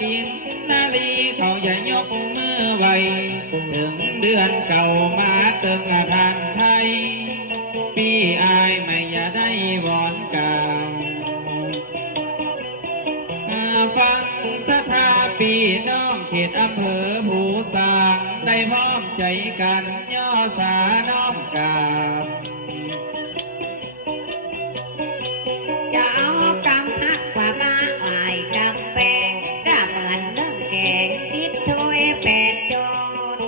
กินนาลีเขาอย่ายกมือไว้ถึงเดือนเก่ามาเติมทานไทยปีอายไม่อย่าได้วอนกล่าวฟังสถาปีน้องเขตอำเภอภูสางได้พร้อมใจกันย่อสาน้อมกราบจะเอากำหักกว่ามาอ่ายกำแปงก็เหมือนเรื่องแกงติดถ้วยแปดจน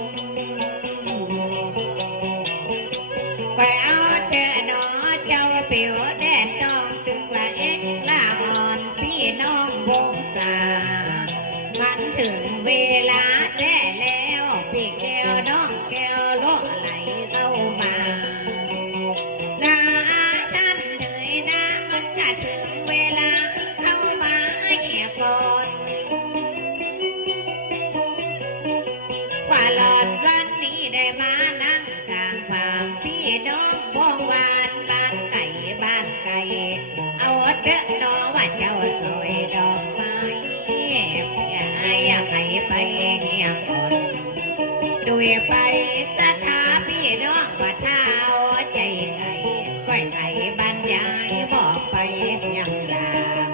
ก็เอาเจอหนอเจ้าเปียวแดดต้องตึงละเอ็ดละอ่อนพี่น้องวงศามันถึงเวลาได้แล้วพี่แก้วน้องแก้วโลไหลเข้ามานาท่านเหนื่อยนะมันจะถึงเวลาเข้ามาก่อนว่าหลอดวันนี้ได้มานั่งกลางความพี่น้องวงวานบ้านไก่บ้านไก่เอาเด้อน้องว่าเจ้าสวยดอกไม้อย่าให้ใครไปเงียก่อนด้วยไปสถาพี่น้องว่าเท้าใจไก่ก้อยไก่บรรยายบอกไปเสียงดัง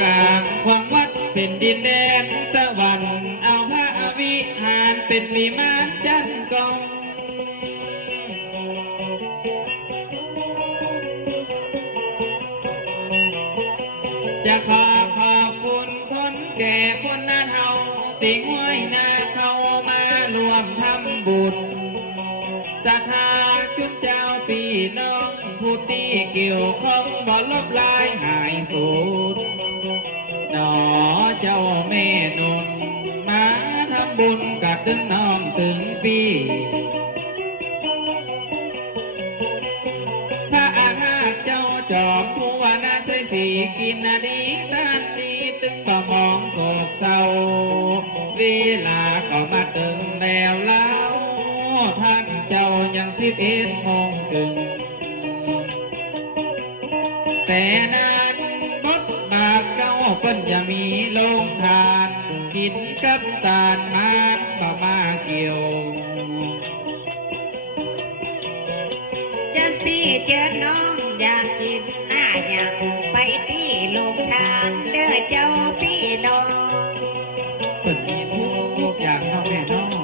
กลางความวัดเป็นดินแดนสวรรค์เอาพระวิหารเป็นวิมานจันทร์กองจะขอขอบคุณคนแก่คนหน้าเทาติ่งห้วยนาเขามารวมทำบุญศรัทธาชุดเจ้าพี่น้องผู้ที่เกี่ยวข้องบ่ลบลายหายสูญหนอเจ้าแม่นุนมาทำบุญกับถึงน้องถึงปีพระอาฆาตเจ้าจอมผู้ว่าน่าใช่สีกินนาดีด้านดีตึงประมองโศกเศร้าเวลาก็มาตึงแล้วเล่าท่านเจ้ายัง11 โมง แต่นั้นบดบาทเก้าเปิ้นอย่ามีลงทานกินกับตาลมันบ่มาเกี่ยวจันพี่เจอน้องอยากกินหน้าอยากไปที่โรงทานเด้อเจ้าพี่น้องเปิ้นมีทุกอย่างเนาะแม่เนาะ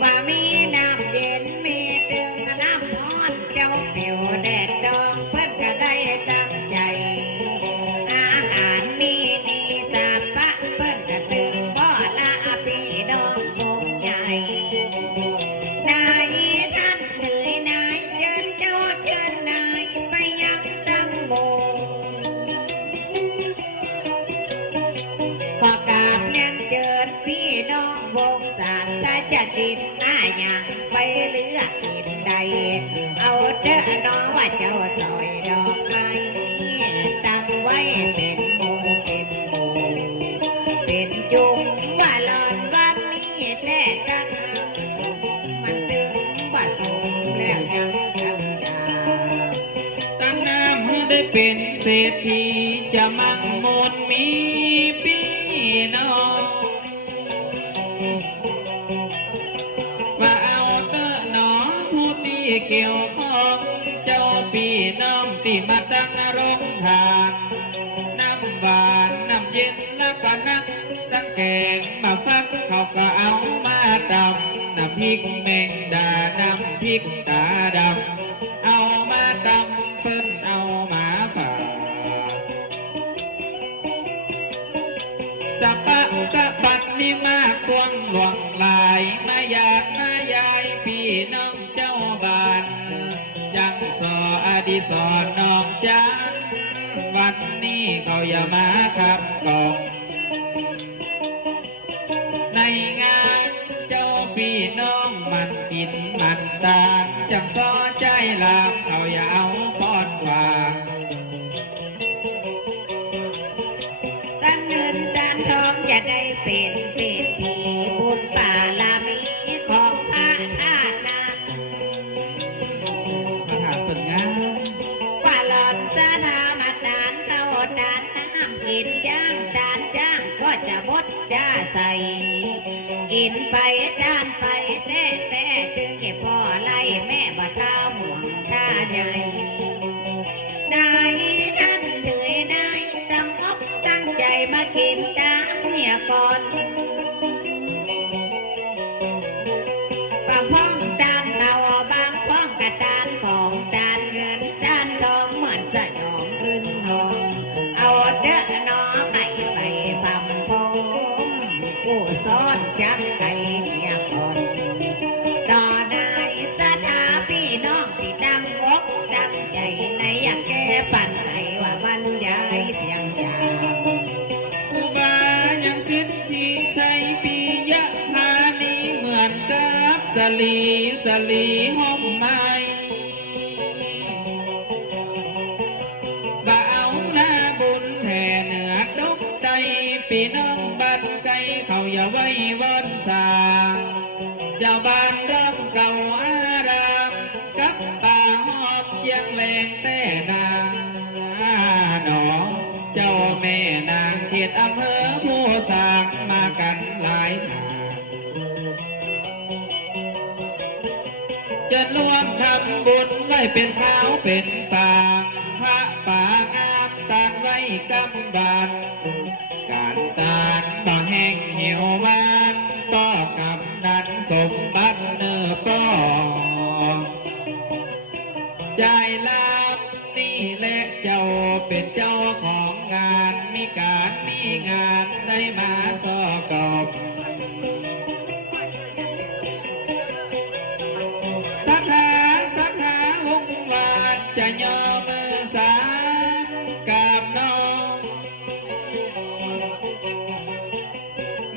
ว่ามีน้ำเย็นมีตึงน้ำร้อนเจ้าเปียวแดดดองเพิ่นก็ได้ตั้งใจอาหารมีดีสาปะเพิ่นก็ตึงบ่ละพี่น้องวงใหญ่นายท่านเหนื่อยนายเชิญเจ้าเชิญนายไปยังตำบลขอกราบเรียนเชิญพี่น้องวงศาถ้าจะดินหน้าอย่างไปเลือกกินใดเอาเด้อน้องว่าเจ้าซอยดอกไม้ตั้งไว้เป็นหมู่เป็นหมู่เป็นจุงว่าหลอนวันนี้แต่จังมันตึงว่าสูงแล้วยังจังจาตั้งน้ำให้ได้เป็นเศรษฐีจะมั่งมนมีพี่น้องว่าเอาเตอหนอผู้ที่เกี่ยวข้องเจ้าพี่น้องที่มาตั้งโรงทานน้ำหวานน้ำเย็นแล้วก็นักตั้งแกงมาฟักเขาก็เอามาดำน้ำพริกแมงดาน้ำพริกตาดำเอามาดำเพิ่นเอามาฝากสะปะสะปัดมีมากกวงหลวงลายมาอยากมายายพี่น้องเจ้าบ้านจังสออดีสอนน้องจันวันนี้เขาอย่ามาขับกองในงานเจ้าพี่น้องมันกินมันตานจังสอใจลามเขาอย่าเอาปอนวางตั้งเงินตั้งทองจะได้เป็นเศรษฐีบุญบารมีของพระท่านนั้น มาถามเปิดงานว่าหลอนสถามาดานเข้าดานนา ส่กินไปจานไปแต่ถึงแก่พ่อไล่แม่บ่ท้าห่วงท่าใหญ่นายท่านเหนื่อยนายตั้งอกตั้งใจมากินตาเนี่ยก่อนบางพ้องจานเราบางพ้องกระจานของจานเงินจานทองเหมือนสยองขึ้นทองเอาเด้อน้อไก่ไปพำพงผู้ซ้อนจักไก่เมียก่อนต่อได้สถาพี่น้องที่ตั้งอกตั้งใจในอยากแก้ปัญหาว่าบรรยายเสียงยาว อุบายังสิทธิชัยปิยะพานีเหมือนกับสลีห้อมไม้บ่าเอาหน้าบุญแผ่เหนือตกใจปีน้องบัดไกลเขาอย่าไว้วอนสาเจ้าบ้านร่ำเก่าอารามกับป่าหอบเจียงแรงแต่นาหนอเจ้าแม่นางเขตอำเภอผู้สร้างมากันหลายหาจะรวมทำบุญไว้เป็นข้าวเป็นปางพระป่างามตานไว้กำบานการตานบ่แห้งเหี่ยวมานป้อกำนันสมบัติเนื้อป้อใจลาบนี่แหละเจ้าเป็นเจ้าของงานมีการมีงานได้มาสอกอบสัทธาหงวาดจะย่อมือสามกราบน้อง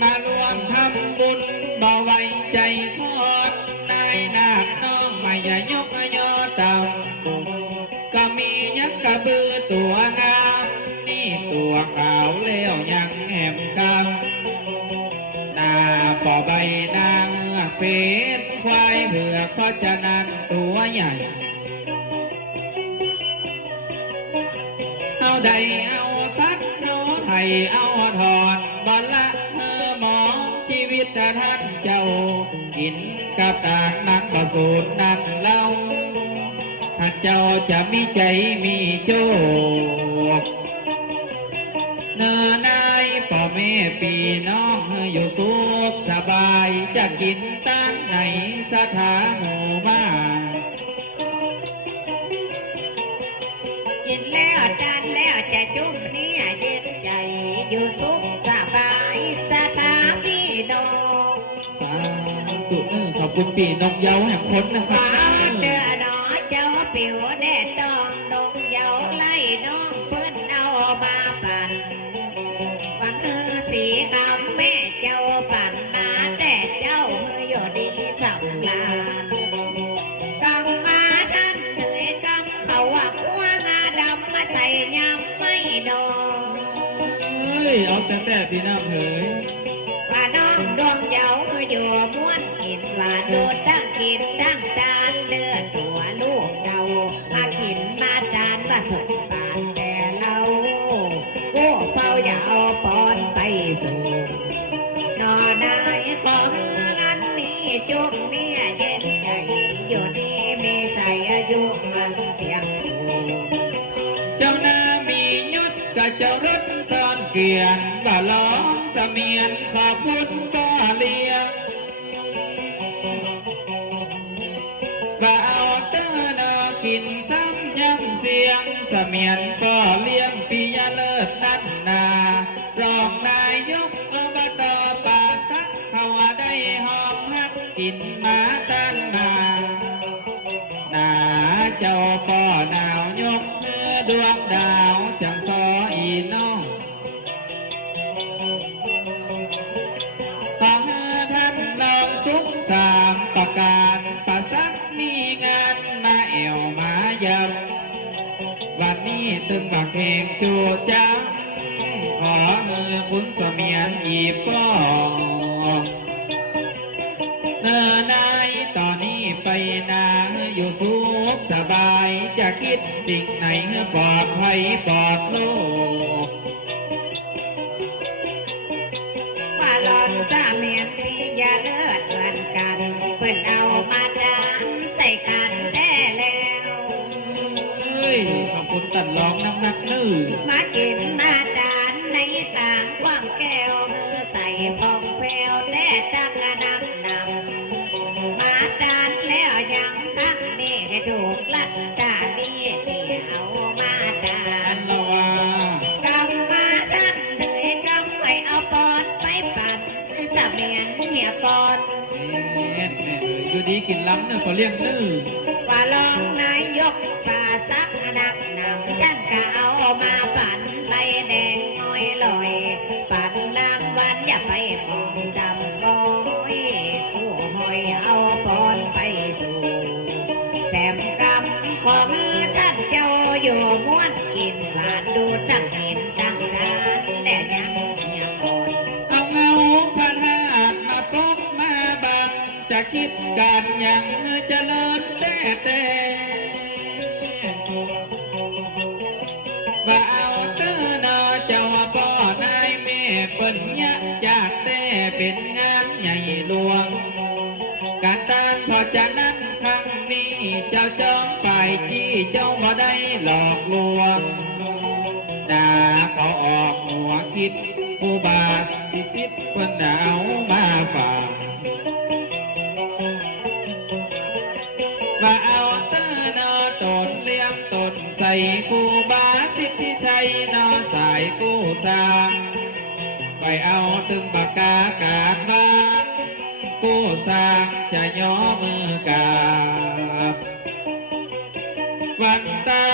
มารวมทำบุญบ่ไว้ใจทอดนายนาคน้องไม่อย่ายกย่อต่ำก็มียักษ์กระบือตัวงามนี่ตัวขาวเลี้ยวยังแหมกำหน้าป่อใบนางเงือกเป็ดควายเผือกเพราะฉะนั้นตัวใหญ่เอาใดเอาซัดเอาไทยเอาถอนบอลละหมอชีวิตท่านเจ้ากินกับตาลนั้นประสูตรนั้นเล่าท่านเจ้าจะมีใจมีโจกเนื้อนายพ่อแม่ปีน้องอยู่สุขสบายจะกินตั้งไหนสถานหมู่บ้าน กินแล้วจานแล้วจะจุ่มเนี่ยเย็นใจอยู่สุขสบายสถาพี่น้อง สาธุขอบคุณปีน้องเยาแห่งพ้นนะครั มา บ เจอหนอเจ้าปิวแดดตองดงเยาไล่น้องเพิ่นเอามาปั่นวันมือสีคำแม่เจ้าปั่นมาแต่เจ้ามืออยู่ดีสำลานกำมาท่านเหนื่อยกำเขาว่ากัวงาดำมาใส่ยำไม่ดอง เฮ้ยเอาแต่พี่น้ำเผย ว่าน้องดวงเยาคืออยู่ม้วนกินว่าโดดตั้งกินตั้งตาลเลือดตัวลูกเก่ามากินมาจานมาสดปานแต่เรากูเฝ้าอย่าเอาปอนไปสู่นอนายของนั้นนี้จุกเนี่ยเย็นใจอยู่ดีมีใจอายุมันเพียงผู้ เจ้านามียศกับเจ้ารถซ่อนเกียรติว่าล้องเสมียนขอบคุณก็เลี้ยงว่าเอาเต้อนอกินซ้ำย้ำเสียงเสมียนก็เลี้ยงปิยเลิศนัดนารองนายกอบตป่าสักเขาได้หอมฮักกินมาตั้งนาหนาเจ้าก็หนาวยกเมื่อดวงดาวจังซออีน้องขอท่านลองสุขสามประการประสักมีงานมาเอวมาเยำวันนี้ตึงบักเพลงจูจังขอมือคุณเสมียนอีบก็เนินนายตอนนี้ไปนาอยู่สุขสบายจะคิดสิ่งไหนปลอดภัยปลอดโลก ว่าหลอด สาเมียนพี่อย่าเลิศเหมือนกันเพิ่นเอามาดามใส่กันแท้แล้ว เฮ้ยขอบคุณตัดร้องน้ำหนักนื้อ มากินมาดานในต่างความแก้วมือใส่พองแผวแต่จักกะนำมาดานแล้วยังทั้งนี้ให้ถูกลัดตาลีที่เอามาดา อั น นละว่าก ำมาดันเลยกำไว้เอาปอนไปปั่นสะเมียนเหี่ยก่อน แม่เอ้ยอยู่ดีกินล้ำเนี่ยเขาเลี้ยงนื้อ ว่าลองนายกป่าซักนักนำกันก็เอามาปั่นใบแดงน้อยลอยปั่นนางวันอย่าไปมองดำก้อยผู้หอยเอาปอนไปสู่แถมกำของท่านเจ้าอยู่ม้วนกินผ่านดูตั้งเห็นตั้งนานและยังเหี่ยก่อน เอาเงาพระธาตุมาปกมาบังจะคิดการยังเจริญแต่ว่าเอาเตอนอเจ้าพ่อนายแม่เปิ้นยะจากแต่เป็นงานใหญ่หลวง การตานพอจะนั้นครั้งนี้เจ้าจองไปจี้เจ้าบ่ได้หลอกลวงด่าเขาออกหัวคิดผู้บาสิสิบคนเอามาฝากว่าเอาเตอนอตนเลี้ยมตนใส่คู่บาสิทธิชัยนอสายกู้สร้างไปเอาตึงปากกากาดมาผู้สร้างจะย่อมือกราบวันตา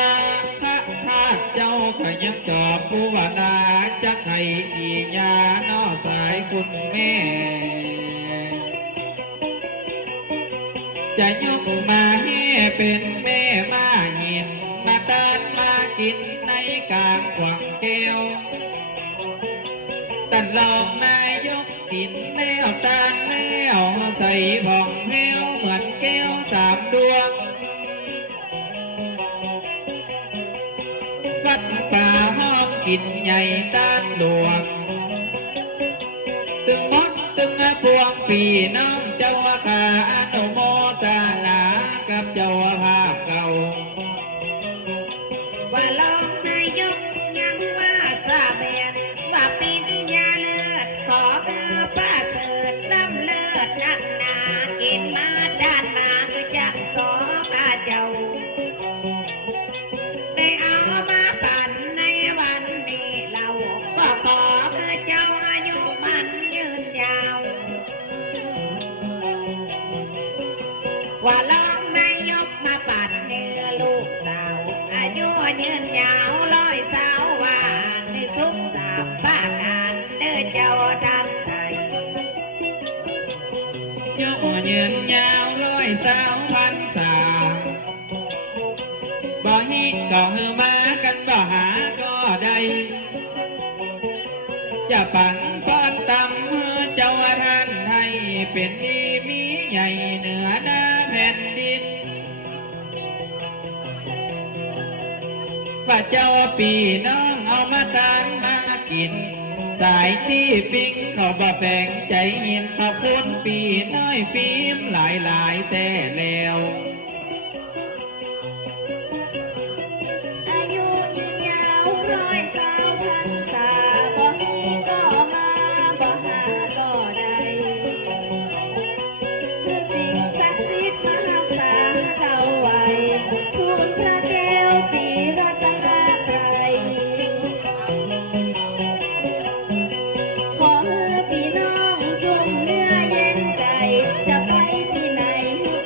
พระธาตุเจ้าขยังจอบผู้วนาจะไข่อียานอสายคุณแม่ จะยกมาให้เป็นแม่มาหินมาตานมากินในกลางกว่างแก้วตันลองนายกกินแล้วตานแล้วใส่ผ่องแผ้วเหมือนแก้วสามดวงวัดป่าห้อมกินใหญ่ตานหลวงตึงมดตึงพวงปีน้องเจ้าขาอนุโมทนากับเจ้าภาพเก่า ว่าลองนายกยังว่าสาเมียนว่าปิญญาเลิศขอเพื่อป้าเถิดล้ำเลิศนักหนากินมาด้านมาคือจักสอข้าเจ้า ได้เอามาปั่นในวันนี้เราก็ขอคือเจ้าอายุมันยืนยาว ว่าลองนายกมาปั่นเนื้อลูกสาวอายุยืนยาวร้อยสาวว่าในสุขสามบ้าการเดินเจ้าทำไทย โยยืนยาว120 พรรษาบ่ฮิก็ฮือมากันบ่หาก็ได้จะปั่นป้อนตำมือเจ้าท่านไทยเป็นดีมีใหญ่เหนือหน้าแผ่นดินว่าเจ้าปีน้องเอามาตานมากิน สายที่ปิ้งเขาบ่แบ่งใจเห็นขอบคุณปีน้อยฟิล์มหลายแต่แล้ว อายุยืนยาวร้อยสาวพรรษาบ่มีก็มาบ่หาก็ได้คือสิ่งศักดิ์สิทธิ์มารักษาเจ้าไว้ทูลพระแก้วศรีรัตนตรัย ขอพี่น้องจงเนื้อเย็นใจ จะไปที่ไหน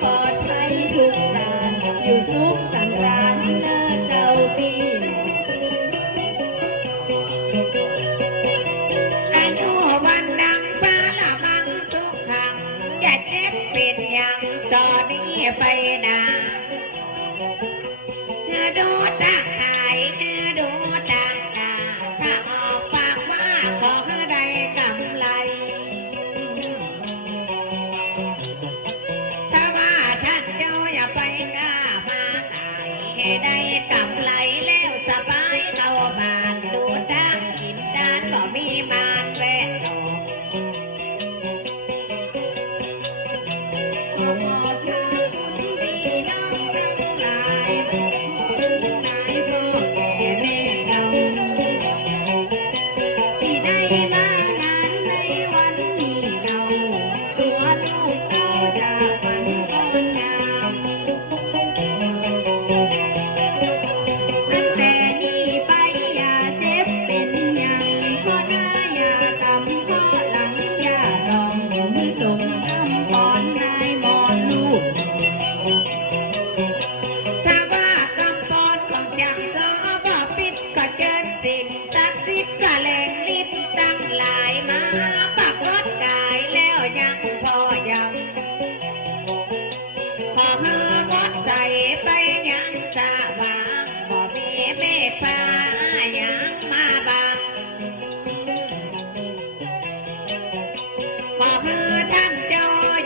ปลอดภัยทุกด่าน อยู่สุขสันต์ราญเนื้อเจ้าพี่น้องอายุวันดังฟ้าละมันสุขขังจะเจ็บเป็นอย่างต่อนี้ไปนาเนื้อดูต่างหายเนื้อดูต่างตาถ้าออกปากว่าขอให้ได้กำไร ถ้าว่าท่านเจ้าอย่าไปกล้ามาขายให้ได้กำไรแล้วสบายเข้าบ้านดูด้านกินด้านบ่มีมานแวะดอก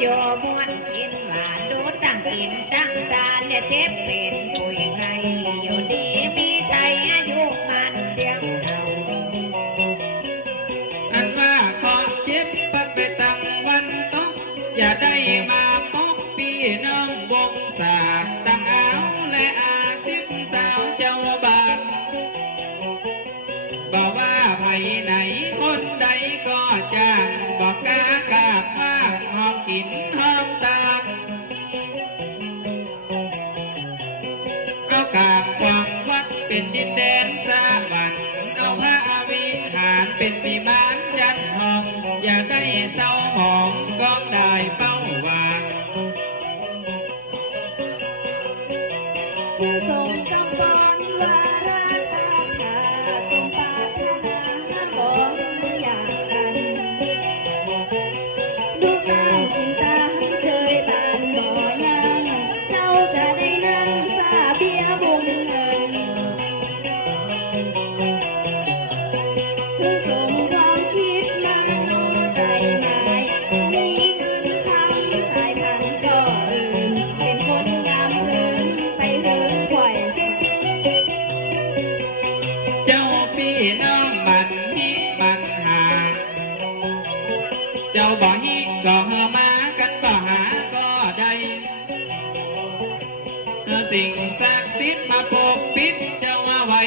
โยมวนกินหวานดูตั้งกินตั้งตาเนี่ยเจ็บเป็นป่วยไข้อยู่ดีมีใจอายุมันเดียวเท่า อันว่าขอเจ็บปัดไปตั้งวันต้องอย่าได้มาพบพี่น้องวงศาสตร์ตั้งเอาและอาสิบสาวเจ้าบ้านบอกว่าไผไหนคนใดก็จ้างบอกกากาบมากหอมกินหอมตามเอากาบความวัดเป็นดินแดนสาบันเอาพระวิหารเป็นวิมานจันทองอย่าได้เศร้าหมองก็ได้เป้าวาง สมกับฝันว่ารักอาถาสมปรารถนาบอกอย่างกันดูตามกินตามเจยบานบ่ยังเจ้าจะได้นั่งสาเบียวงเงินถึงสมความคิดมันโน้ใจหมายมีเงินคำขายทันก็อื่นเป็นคนงามเริงไปเริงไขว่ เจ้าพี่น้องมันฮิมันหาเจ้าบ่ฮิก็เฮมากันบ่หาก็ได้สิ่งศักดิ์สิทธิ์มาปกปิดเจ้าว่าไว้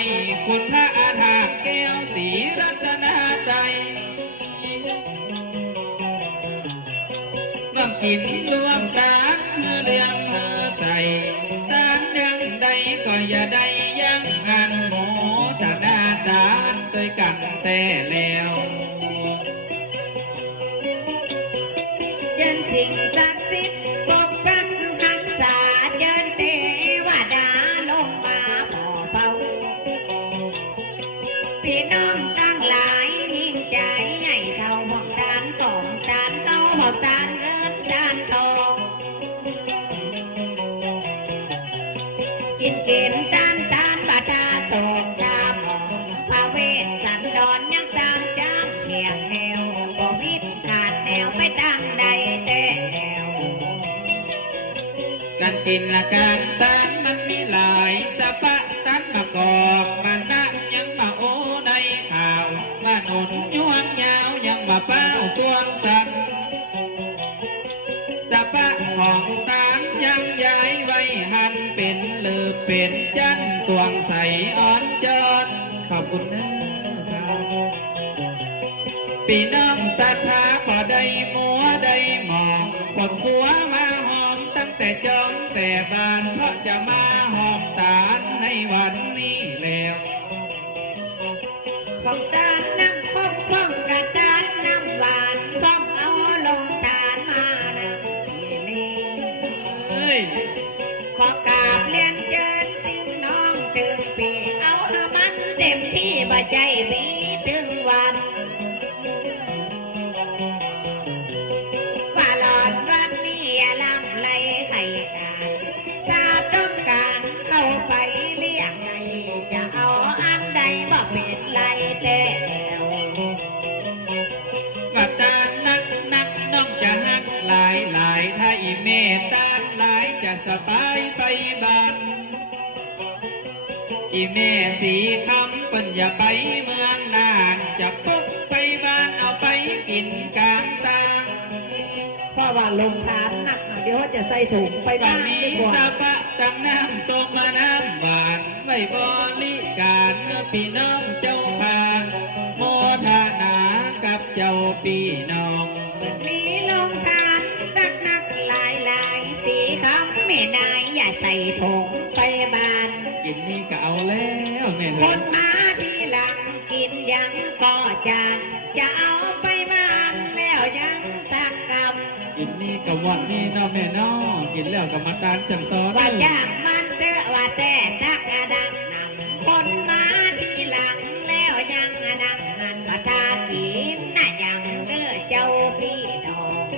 คุณพระอาถรรพ์แก้วสีรัตนใจร่วมกินรวมตานเรื่องใส่ตานยังใดก็อย่าได้ยังอันโมทนาทานด้วยกันแต่แล้ว ยันสิ่งศักดิ์สิทธิ์ปกปักรักษาเดินเทวดาลงมาบ่อเบาพี่น้องตั้งหลายยิ่งใจใหญ่เท่าหมอกตานของตานเต้าหมอกตานเงินตานทองกินเกณฑ์ตานตานบาทาโศกตาหมองพระเวทสันดอนยังตามจ้างเพียงแนวบ่มิดขาดแนวไปตั้งใดแต่แนว การกินละการตานมันมีหลายสะปะตันมากอกมันนะยังมาโอในข่าวมาหนุนยวงยาวยังมาเป้าสวงสันสะปะของตานยังย้ายไว้หันเป็นเลือเป็นจันสวงใสอ่อนจอดขอบคุณนะครับพี่น้องศรัทธาบ่ได้มัวได้มองคนผัวมาหอมตั้งแต่จองแต่บานเพราะจะมาหอมตาลในวันนี้แล้ว ของตาลน้ำพบพ้องกระดานน้ำหวานพ้องเอาลงทานมานะที่นี่ เฮ้ย ขอกราบเรียนเชิญติงน้องถึงปีเอาให้มันเต็มที่บ่ใจมีถึงวันว่าหลอดวันนี้อย่าลำไรไข่การถ้าต้องการเข้าไปเลี้ยงไงจะเอาอันใดบ่เป็นไรแต่แล้ว ว่าตาลนักน้องจะหักหลายถ้าอีเมตตาลหลายจะสบายไปบ้านอีเมสีคำปัญญาไปเมืองนานจะปุ๊บไปบ้านเอาไปกินกลางตาง เพราะว่าลงทานหนักเดี๋ยวว่าจะใส่ถุงไป บั บ้า ด น นี้ ดีกว่า สะปะตั้งน้ำส้มมาน้ำหวานไว้บริการเมื่อพี่น้องเจ้าค่ะโมทนากับเจ้าพี่น้อง มีลงทานสักนักหลายสีคำไม่นายอย่าใส่ถุงไปบ้าน กินนี่ก็เอาแล้วแม่ ค เฮ้ย นมาทีหลังกินยังก็จานจะเอาไปบ้านแล้วยังสักคำ กินนี่ก็วันนี้เนาะแม่เนาะกินแล้วก็มาตานจังซอน ว่าจากมันเถอะว่าแต่นักอดังนำคนมาทีหลังแล้วยังอดังหันมาทากินน่ะยังเด้อเจ้าพี่น้อง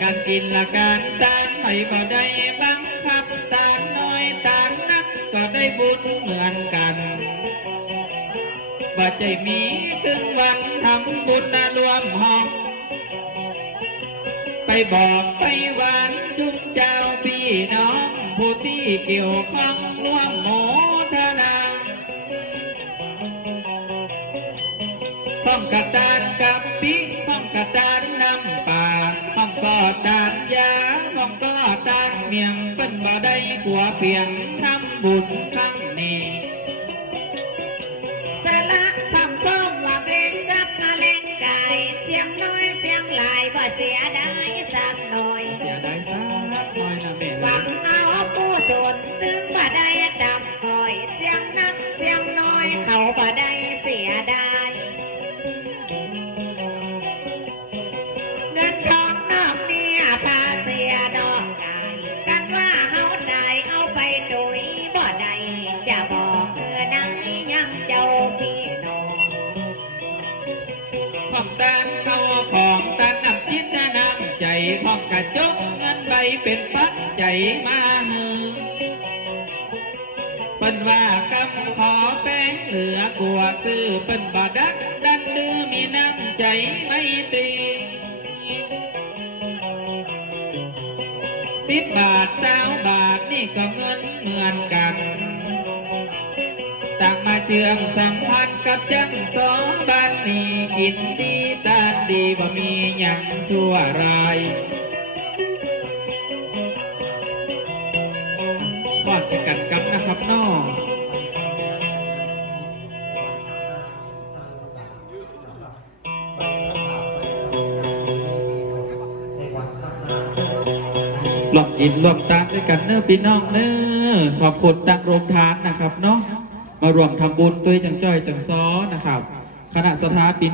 การกินละการตานไม่บ่ได้บังคับตานน้อยตานนักก็ได้บุญเหมือนกันบ่ใจมีถึงวันทำบุญนะรวมห้อง บอกไปหวานจุกเจ้าพี่น้องผู้ที่เกี่ยวข้องร่วมโมทนาพ้องกระดานกับปีพ้องกระดานน้ำป่าพ้องกอดดานยาพ้องกอดดานเมียงเป็นบ่ได้กลัวเพียงทำบุญครั้งนี้ สละคำพ้องว่าเป็นจับมาเล่นกายเสียงน้อยเสียงหลายบ่เสียดายสักหน่อย เสียดายสักหน่อยนะแม่ หวังเอาผู้สนถึงบ่ได้ดำคอยเสียงนั้นเสียงน้อยเขาบ่ได้เสียดายเงินทองนอกเนี่ยพาเสียดอกกายกันว่าเฮาได้เอาไปโดยบ่ได้จะบอกนั้นยังเจ้าพี่น้อง พ้องตานเข้าของตานนำจิตน้ำใจพ้องกระจกเงินใบเป็นปัจจัยมาหือเปิ้นว่ากำขอแป้งเหลือกลัวซื้อเปิ้นบาดักดันดื้อมีน้ำใจไม่ตรี10 บาท20 บาทนี่ก็เงินเหมือนกันต่างมาเชื่อมสัมพันธ์กับจังสองบ้านนี้กินดีตานดีบ่มีหยังชั่วร้ายวาดไปกันกับนะครับน้องลองกินรวมตานด้วยกันเน้อพี่น้องเน้อขอบคุณตังโรงทานนะครับเนาะมารวมทำบุญตัวจังจ้อยจังซ้อนะครับคณะสถาปิน